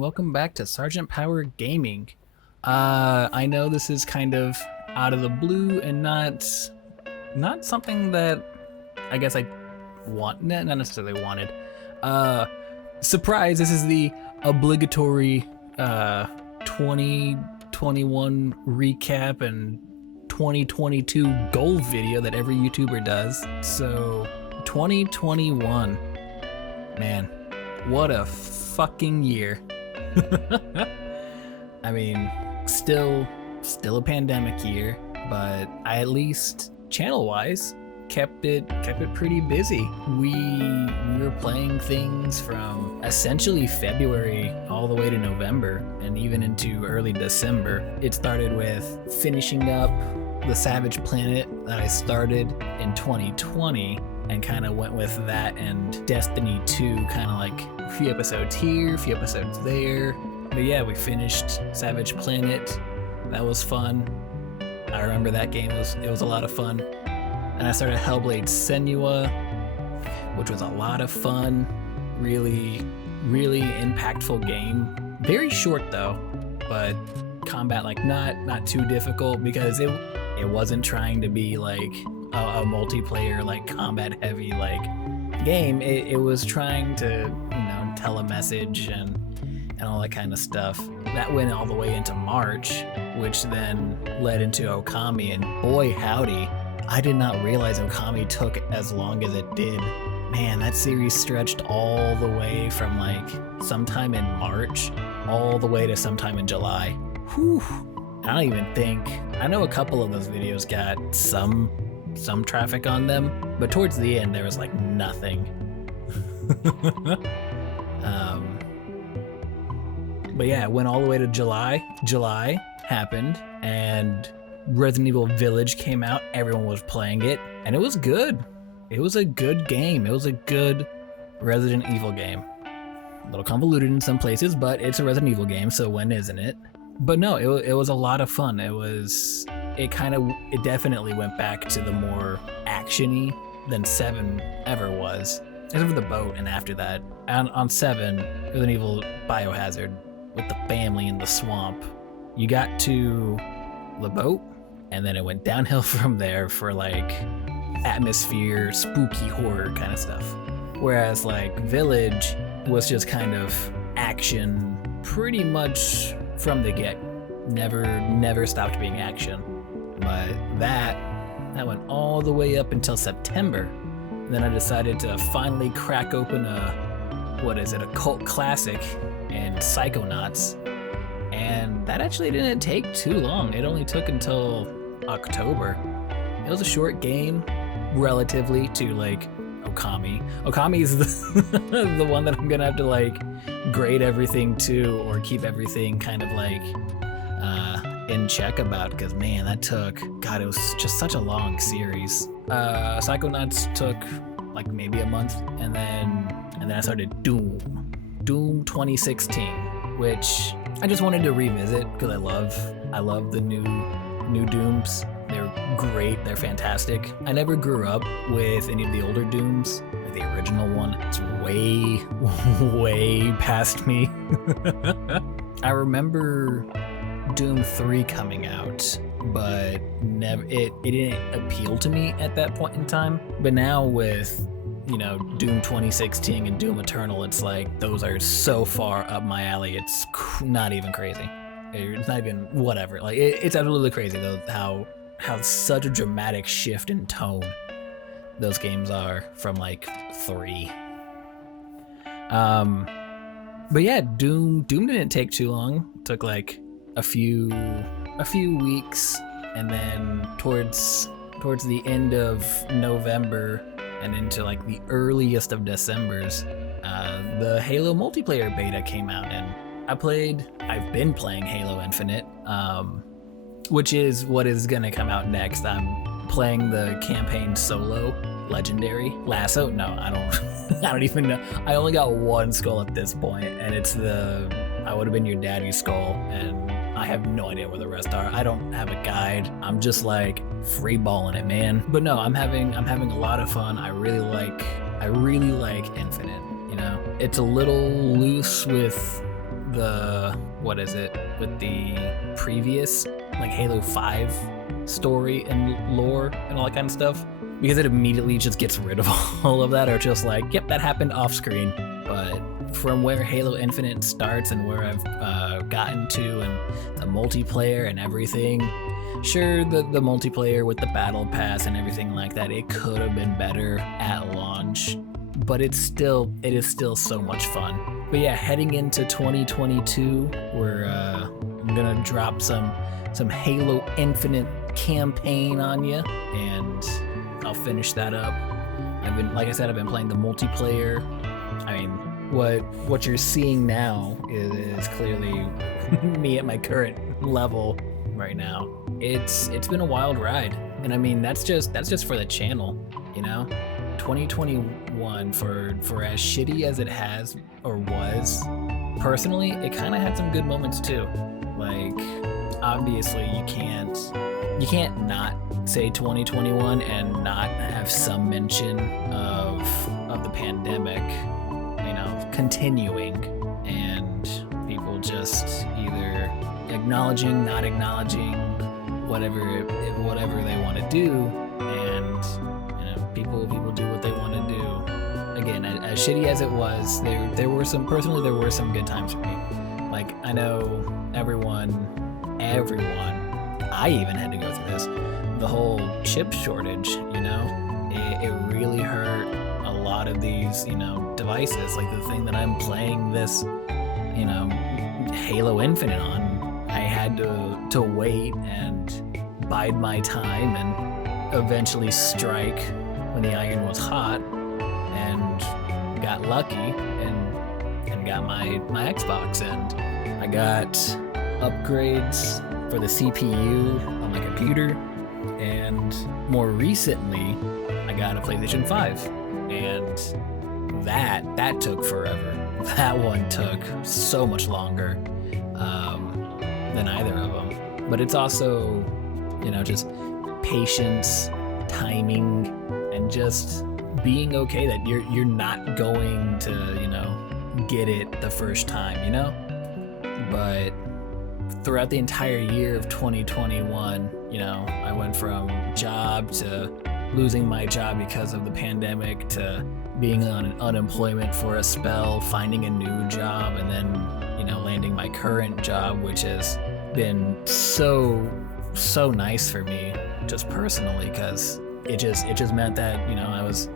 and welcome back to Sergeant Power Gaming. I know this is kind of out of the blue and not something that I guess I not necessarily wanted. Surprise! This is the obligatory 2021 recap and 2022 goal video that every YouTuber does. So 2021, man, what a fucking year. I mean, still a pandemic year, but I at least channel-wise kept it pretty busy. We were playing things from essentially February all the way to November and even into early December. It started with finishing up the Savage Planet that I started in 2020 and kind of went with that and Destiny 2, kind of like a few episodes here, a few episodes there. But yeah, we finished Savage Planet. That was fun. I remember that game. It was a lot of fun. And I started Hellblade Senua, which was a lot of fun. Really, really impactful game. Very short though, but combat like not too difficult because it wasn't trying to be like a multiplayer like combat heavy like game. It was trying to tell a message and all that kind of stuff. That went all the way into March, which then led into Okami, and boy howdy, I did not realize Okami took as long as it did. Man, that series stretched all the way from like sometime in March all the way to sometime in July. Whew. I don't even think, I know a couple of those videos got some traffic on them, but towards the end there was like nothing. But yeah, it went all the way to July. July happened and Resident Evil Village came out. Everyone was playing it and it was good. It was a good game. It was a good Resident Evil game. A little convoluted in some places, but it's a Resident Evil game, so when isn't it? But no, it was a lot of fun. It definitely went back to the more action-y than 7 ever was. Except for the boat, and after that, on 7, Resident Evil Biohazard, with the family in the swamp, you got to the boat, and then it went downhill from there for like atmosphere, spooky horror kind of stuff. Whereas like Village was just kind of action pretty much from the get. Never stopped being action. But that went all the way up until September. And then I decided to finally crack open a cult classic in Psychonauts. And that actually didn't take too long. It only took until October. It was a short game, relatively, to like Okami. Okami is the one that I'm gonna have to like grade everything to or keep everything kind of like in check about, because man, it was just such a long series. Psychonauts took like maybe a month, and then I started Doom 2016, which I just wanted to revisit because I love the new Dooms. They're great, they're fantastic. I never grew up with any of the older Dooms, like the original one. It's way past me. I remember Doom 3 coming out, but it didn't appeal to me at that point in time. But now with Doom 2016 and Doom Eternal, it's like those are so far up my alley. It's not even crazy. It's not even whatever. Like it's absolutely crazy though how such a dramatic shift in tone those games are from like 3. But yeah, Doom didn't take too long. It took like a few weeks, and then towards the end of November and into like the earliest of December's, the Halo multiplayer beta came out, and I've been playing Halo Infinite, which is what is gonna come out next. I'm playing the campaign solo, Legendary. Lasso? No, I don't even know. I only got one skull at this point, and it's I would have been your daddy's skull, and I have no idea where the rest are. I don't have a guide. I'm just like free balling it, man. But no, I'm having a lot of fun. I really like Infinite. It's a little loose with what is it, with the previous like Halo 5 story and lore and all that kind of stuff, because it immediately just gets rid of all of that, or just like, yep, that happened off screen. But from where Halo Infinite starts and where I've gotten to, and the multiplayer and everything, sure, the multiplayer with the battle pass and everything like that, it could have been better at launch, but it is still so much fun. But yeah, heading into 2022, I'm gonna drop some Halo Infinite campaign on you, and I'll finish that up. I've been playing the multiplayer. I mean, what you're seeing now is clearly me at my current level right now. It's been a wild ride, and I mean that's just for the channel, you know. 2021, for as shitty as it has or was, personally, it kind of had some good moments too. Like, obviously, you can't not say 2021 and not have some mention of the pandemic, you know, continuing, and people just either acknowledging, not acknowledging, whatever they want to do, and you know, people do what they want to do. Again, as shitty as it was, there were some good times for me. Like, I know everyone, I even had to go through this, the whole chip shortage, you know, it really hurt a lot of these, you know, devices. Like the thing that I'm playing this, you know, Halo Infinite on, I had to wait and bide my time and eventually strike when the iron was hot, and got lucky and got my Xbox, and I got upgrades for the CPU on my computer, and more recently I got a PlayStation 5, and that took forever. That one took so much longer than either of them. But it's also, you know, just patience, timing, and just being okay that you're not going to, you know, get it the first time, you know? But throughout the entire year of 2021, you know, I went from job to losing my job because of the pandemic, to being on unemployment for a spell, finding a new job, and then, you know, landing my current job, which has been so nice for me, just personally, because it just meant that, you know, I was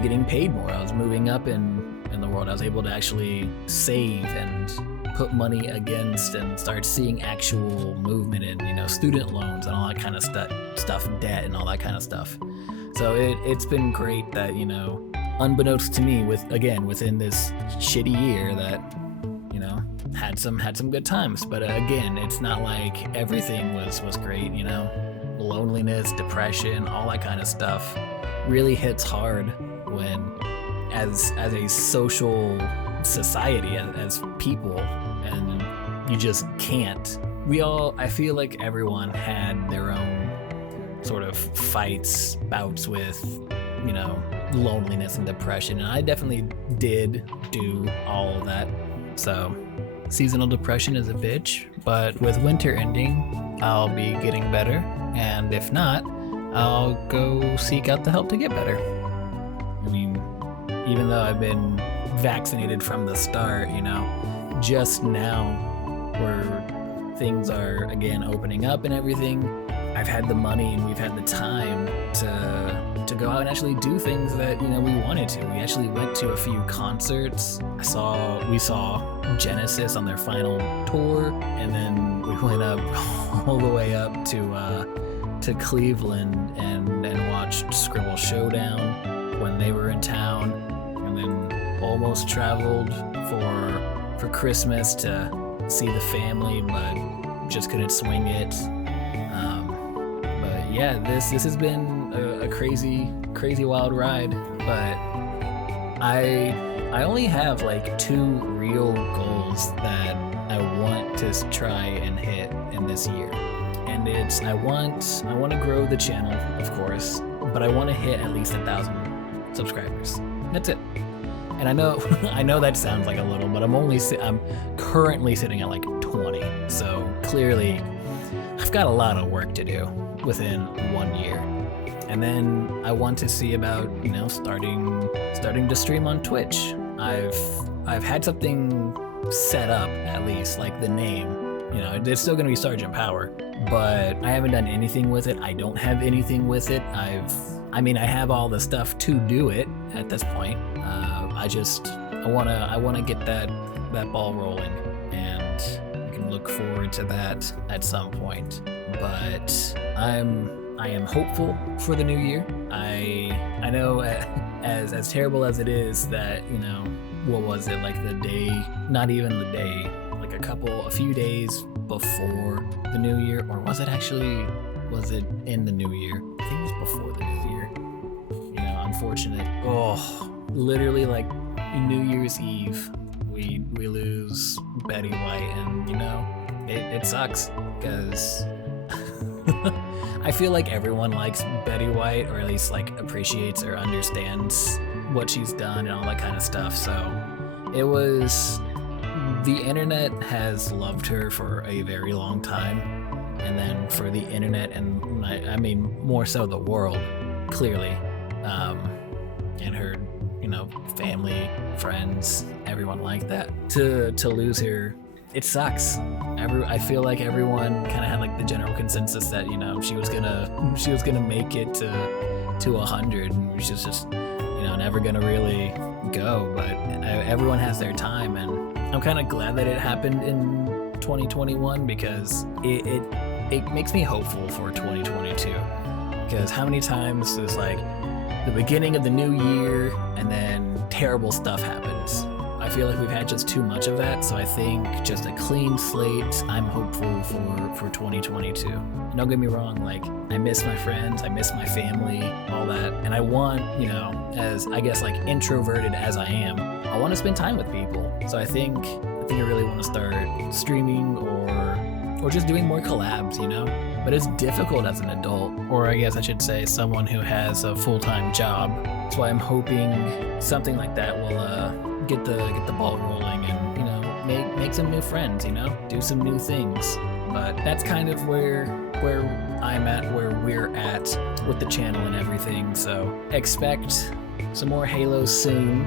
getting paid more. I was moving up in the world. I was able to actually save and put money against and start seeing actual movement in, you know, student loans and all that kind of stuff, debt and all that kind of stuff. So it's been great that, you know, unbeknownst to me, within this shitty year, that, you know, had some good times. But again, it's not like everything was great, you know. Loneliness, depression, all that kind of stuff really hits hard when, as a social society, as people, and you just can't. I feel like everyone had their own sort of bouts with, you know, loneliness and depression, and I definitely did do all of that. So seasonal depression is a bitch, but with winter ending, I'll be getting better, and if not, I'll go seek out the help to get better. I mean, even though I've been vaccinated from the start, you know, just now where things are again opening up and everything, I've had the money and we've had the time to go out and actually do things that, you know, we wanted to. We actually went to a few concerts. We saw Genesis on their final tour, and then we went up all the way up to Cleveland and watched Scribble Showdown when they were in town, and then almost traveled for Christmas to see the family, but just couldn't swing it. But yeah, this has been a crazy wild ride, but I only have like 2 real goals that I want to try and hit in this year. And it's, I want to grow the channel, of course, but I want to hit at least 1,000 subscribers. That's it. And I know I know that sounds like a little, but I'm currently sitting at like 20. So clearly I've got a lot of work to do within 1 year. And then I want to see about, starting to stream on Twitch. I've had something set up, at least, like the name. It's still gonna be Sergeant Power, but I haven't done anything with it. I don't have anything with it. I have all the stuff to do it at this point. I wanna get that ball rolling, and we can look forward to that at some point. But I am hopeful for the new year. I know as terrible as it is that, what was it, like the day, not even the day, like a few days before the new year, or was it in the new year? I think it was before the new year. Unfortunate. Literally like New Year's Eve, we lose Betty White, and it sucks because I feel like everyone likes Betty White, or at least like appreciates or understands what she's done and all that kind of stuff. So the internet has loved her for a very long time, and then for the internet, and I mean more so the world, clearly, and her, family, friends, everyone like that, to lose her, it sucks. I feel like everyone kind of had like the general consensus that she was gonna make it to 100, and she's just never gonna really go. But everyone has their time, and I'm kind of glad that it happened in 2021, because it makes me hopeful for 2022. Because how many times is like the beginning of the new year and then terrible stuff happens? I feel like we've had just too much of that, so I think just a clean slate, I'm hopeful for 2022. And don't get me wrong, like, I miss my friends, I miss my family, all that, and I want, as, I guess, like, introverted as I am, I want to spend time with people. So I think I really want to start streaming or just doing more collabs, But it's difficult as an adult, or I guess I should say someone who has a full-time job. That's why I'm hoping something like that will get the ball rolling, and make some new friends, do some new things. But that's kind of where I'm at, where we're at with the channel and everything. So expect some more Halo soon,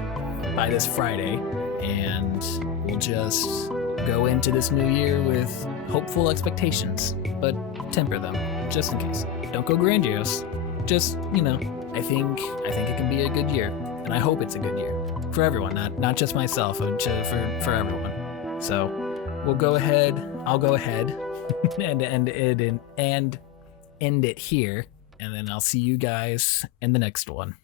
by this Friday, and we'll just go into this new year with hopeful expectations, but temper them just in case. Don't go grandiose. Just, I think it can be a good year, and I hope it's a good year for everyone, not just myself, but for everyone. So I'll go ahead and end it here, and then I'll see you guys in the next one.